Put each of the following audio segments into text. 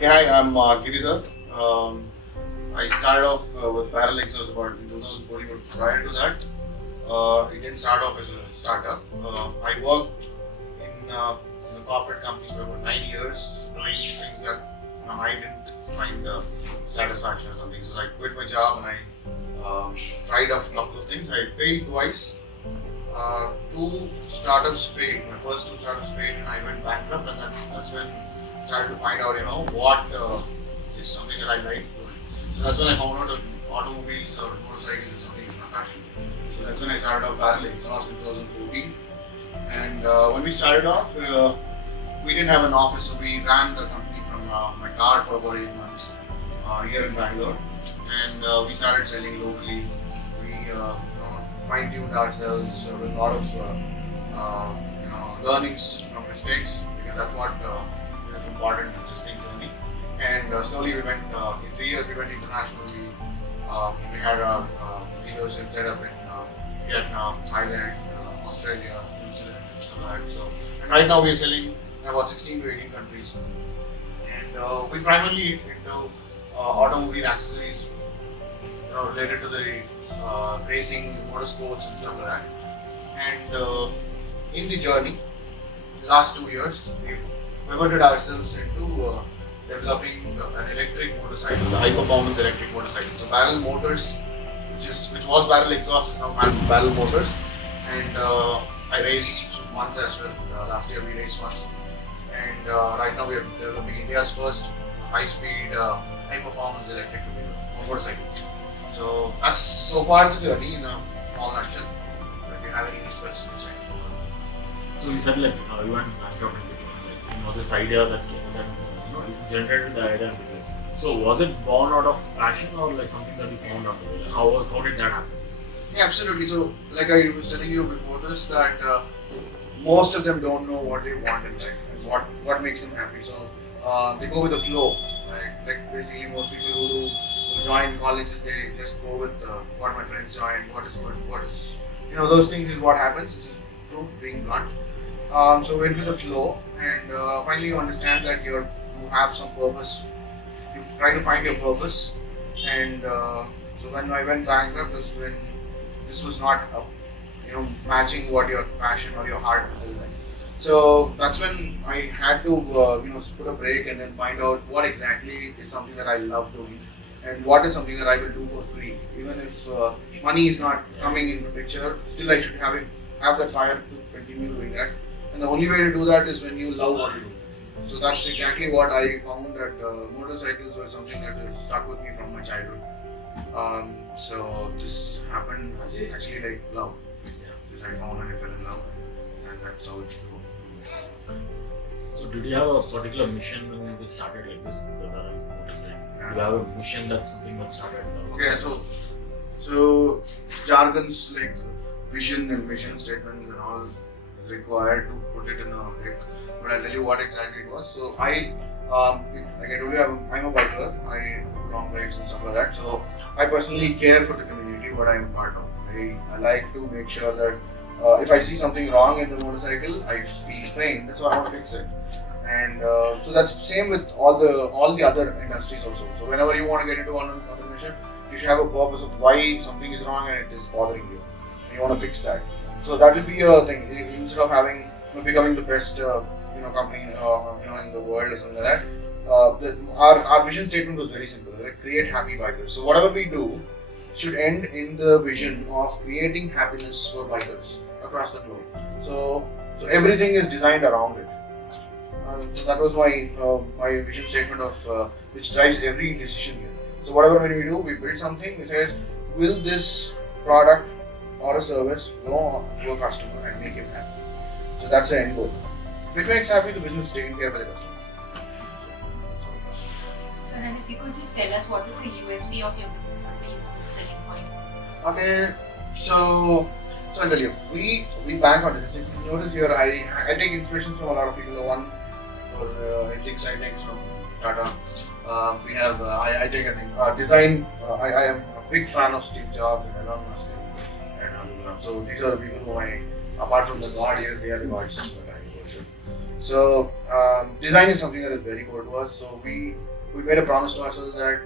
Hey, hi, I'm Giridhar. I started off with Barrel Exhaust about in 2014, but prior to that, it didn't start off as a startup. I worked in corporate companies for about 9 years, doing things that I didn't find satisfaction or something. So I quit my job and I tried a couple of things. I failed twice. Two startups failed. My first two startups failed, and I went bankrupt, and that's when I started to find out, what is something that I like doing. So that's when I found out that automobiles or motorcycles is something in my passion. So that's when I started off Barrel Exhaust in 2014. And when we started off, we didn't have an office, so we ran the company from my car for about 8 months here in Bangalore, and we started selling locally. We fine-tuned ourselves with a lot of learnings from mistakes, because that's what is important in this thing journey. And slowly we went. In 3 years, we went international. We had our dealership set up in Vietnam, Thailand, Australia, New Zealand, and stuff like that. So, and right now we are selling in about 16 to 18 countries. And we primarily into automobile accessories, related to the racing, motorsports, and stuff like that. And in the journey, last 2 years, we've pivoted ourselves into developing an electric motorcycle, the high performance electric motorcycle. So Barrel Motors, which was Barrel Exhaust, is now Barrel Motors. And I raised funds as well. Last year we raised funds, and right now we are developing India's first high-speed, high-performance electric motorcycle. So that's so far the journey in a small nutshell. If you have any specifics, I can go. So you said you went bankrupt in between, this idea that you generated the idea in between. So was it born out of passion or like something that you found out? How did that happen? Yeah, absolutely. So, like I was telling you before this, that most of them don't know what they want in life and what makes them happy. So they go with the flow. Like basically most people who join colleges, they just go with what my friends join, what is good, what is those things is what happens. This is true, being blunt. So went with the flow, and finally you understand that you have some purpose. You try to find your purpose, and so when I went bankrupt, was when this was not matching what your passion or your heart is like. So that's when I had to put a break and then find out what exactly is something that I love doing, and what is something that I will do for free. Even if money is not coming into the picture, still I should have that fire to continue doing that. And the only way to do that is when you love what you do. So that's exactly what I found, that motorcycles were something that has stuck with me from my childhood. So this happened actually like love. Because I found and I fell in love, and that's how it's going. So did you have a particular mission when this started like this? Do you have a mission, that's something that started? Okay, so jargons like vision and mission statements and all is required to put it in a deck. But I'll tell you what exactly it was. So like I told you, I'm a biker. I do long rides and stuff like that. So I personally care for the community what I'm part of. I like to make sure that if I see something wrong in the motorcycle, I feel pain. That's why I want to fix it. And so that's same with all the other industries also. So whenever you want to get into entrepreneurship, you should have a purpose of why something is wrong and it is bothering you. And you want to fix that. So that will be a thing. Instead of becoming the best company in the world or something like that, our vision statement was very simple. Like, create happy bikers. So whatever we do should end in the vision of creating happiness for bikers across the globe. So everything is designed around it. So that was my vision statement of which drives every decision here. So whatever when we do, we build something which says, will this product or a service go to a customer and make him happy? So that's the end goal. If it makes happy, the business is taken care by the customer. So then if you could just tell us what is the USP of your business, what's the unique selling point? Okay, so I'll tell you, we bank on this. If you notice here, I take inspirations from a lot of people. The one ethics I take from Tata. We have I take design. I am a big fan of Steve Jobs and Elon Musk and so these are the people who apart from the God here, they are the gods that I worship. So design is something that is very core to us. So we made a promise to ourselves that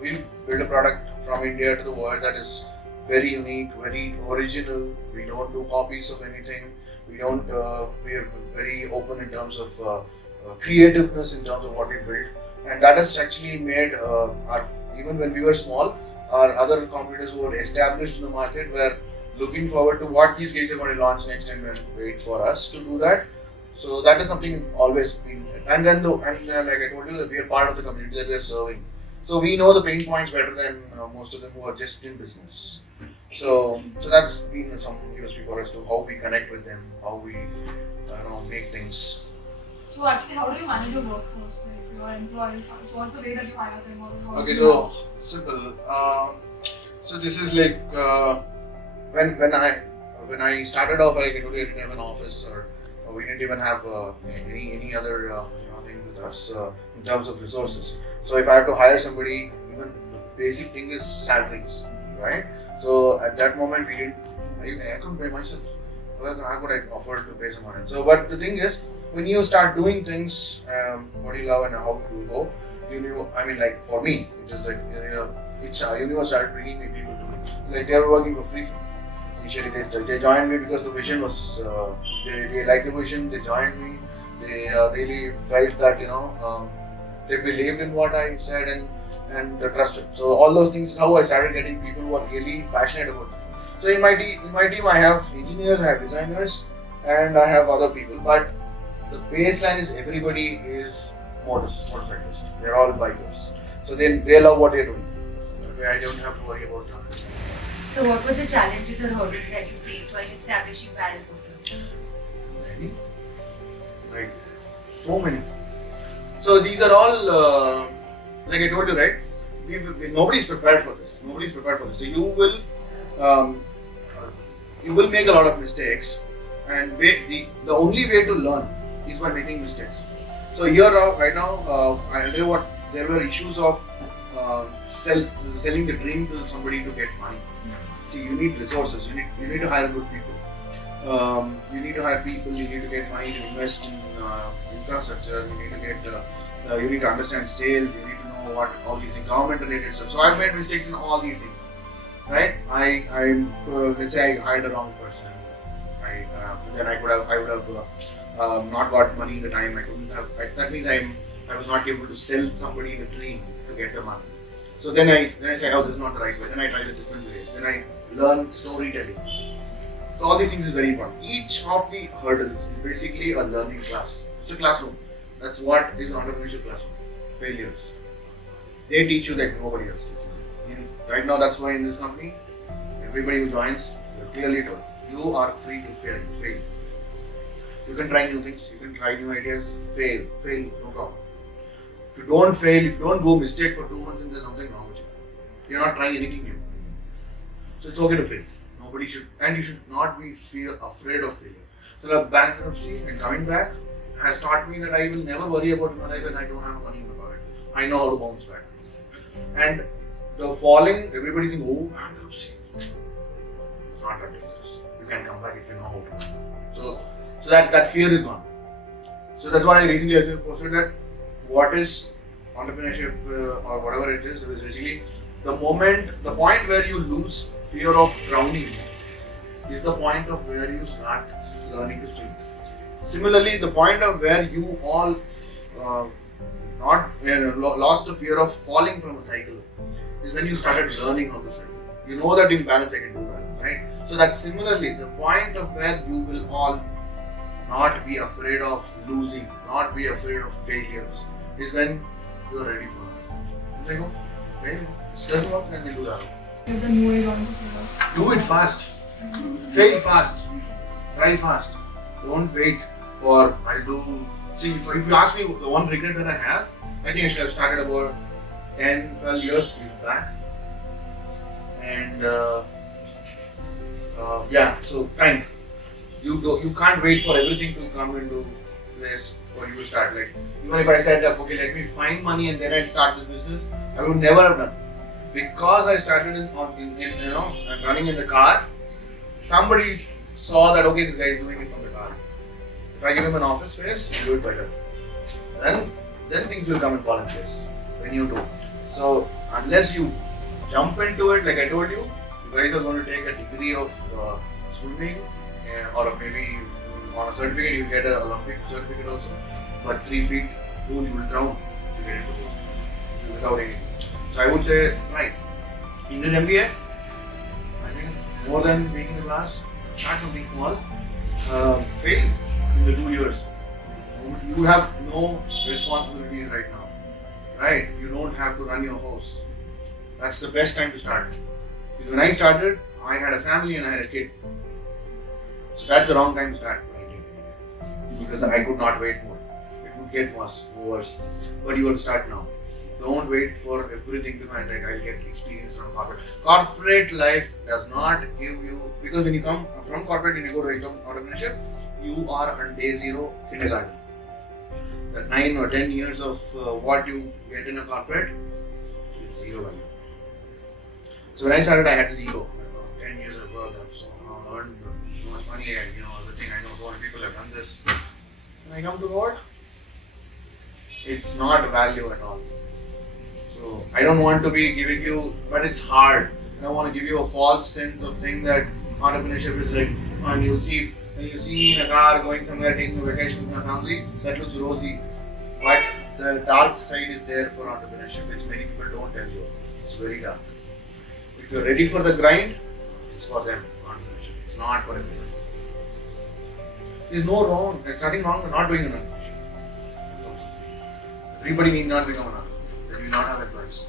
we'll build a product from India to the world that is very unique, very original. We don't do copies of anything. We don't. We are very open in terms of creativeness in terms of what we build, and that has actually made our, even when we were small, our other competitors who were established in the market were looking forward to what these guys are going to launch next and wait for us to do that. So that is something always been. And then like I told you, that we are part of the community that we are serving. So we know the pain points better than most of them who are just in business. So that's been some USP for us to how we connect with them, how we make things. So actually, how do you manage your workforce? Like your employees, what's the way that you hire them? Or Okay, so simple. So this is like when I started off, I didn't have an office or we didn't even have any other thing with us in terms of resources. So if I have to hire somebody, even the basic thing is salaries, right? So at that moment, we didn't. I couldn't pay myself. How could I afford to pay someone else? So, but the thing is, when you start doing things, what you love and how you go, you knew. I mean, like for me, it is like universe started bringing me people to me. Like they were working for free. Initially, they joined me because the vision was. They liked the vision. They joined me. They really felt that they believed in what I said and trusted. So all those things is how I started getting people who are really passionate about it. So in my team, I have engineers, I have designers, and I have other people. But the baseline is everybody is motorcyclists. They're all bikers. So they love what they're doing. I don't have to worry about that. So what were the challenges or hurdles that you faced while establishing Barrel Motors? Many, like so many. So these are all, like I told you, right? Nobody's prepared for this. So you will make a lot of mistakes, and the only way to learn is by making mistakes. So here right now, I tell you what, there were issues of selling the dream to somebody to get money. So you need resources. You need to hire good people. You need to hire people. You need to get money to invest in infrastructure. You need to understand sales. You need to know what all these things, government related stuff. So I've made mistakes in all these things, right? Let's say I hired a wrong person. Then I would have not got money in the time. I couldn't have. That means I was not able to sell somebody the dream to get the money. So then I say, oh, this is not the right way. Then I try a different way. Then I learn storytelling. So all these things is very important. Each of the hurdles is basically a learning class. It's a classroom. That's what is entrepreneurship classroom. Failures. They teach you like nobody else teaches you. Right now, that's why in this company, everybody who joins, you're clearly told, you are free to fail. You can try new things, you can try new ideas, fail, no problem. If you don't fail, if you don't go mistake for 2 months, then there's something wrong with you. You're not trying anything new. So it's okay to fail. Nobody should, and you should not be afraid of failure. So the bankruptcy and coming back has taught me that I will never worry about my life when I don't have money in the pocket. I know how to bounce back. And the falling, everybody thinks, oh, bankruptcy. It's not that dangerous. You can come back if you know how to. So that fear is gone. So that's what I recently also posted, that what is entrepreneurship or whatever it is basically the point where you lose fear of drowning is the point of where you start learning to swim. Similarly, the point of where you all lost the fear of falling from a cycle is when you started learning how to cycle. You know that in balance I can do balance, right? So that similarly, the point of where you will all not be afraid of losing, not be afraid of failures, is when you are ready for it. Like, okay, this doesn't work, then we'll do that. Give the new age entrepreneurs. Do it fast. Fail fast. Try fast. Don't wait for See, if you ask me the one regret that I have, I think I should have started about 10, 12 years back. And so time. You can't wait for everything to come into place for you to start. Like, even if I said, okay, let me find money and then I'll start this business, I would never have done. Because I started running in the car, somebody saw that, okay, this guy is doing it from the car. If If I give him an office space, he'll do it better. Then things will come and fall in place when you do. So unless you jump into it, like I told you, you guys are going to take a degree of swimming, or maybe on a certificate you get an Olympic certificate also. But 3 feet pool, you will drown if you get into it without anything. So I would say, right, in this MBA, I think more than being in the class, start something small. Fail in the 2 years. You would have no responsibilities right now, right? You don't have to run your house. That's the best time to start. Because when I started, I had a family and I had a kid. So that's the wrong time to start. Because I could not wait more. It would get worse. But you have to start now. Don't wait for everything to find like I'll get experience from corporate. Corporate life does not give you, because when you come from corporate and you go to entrepreneurship, you are on day 0 kindergarten. The 9 or 10 years of what you get in a corporate is 0 value. So when I started, I had 0. 10 years of work, I've earned so much money, and everything I know, so many people have done this. When I come to God, it's not value at all. So I don't want to be giving you, but it's hard. I don't want to give you a false sense of thing that entrepreneurship is like, and you'll see, when you see me in a car going somewhere taking a vacation with my family, that looks rosy. But the dark side is there for entrepreneurship, which many people don't tell you. It's very dark. If you're ready for the grind, it's for them, entrepreneurship. It's not for everyone. There's no wrong. There's nothing wrong with not doing entrepreneurship. Everybody need not become an entrepreneur. They do not have advice.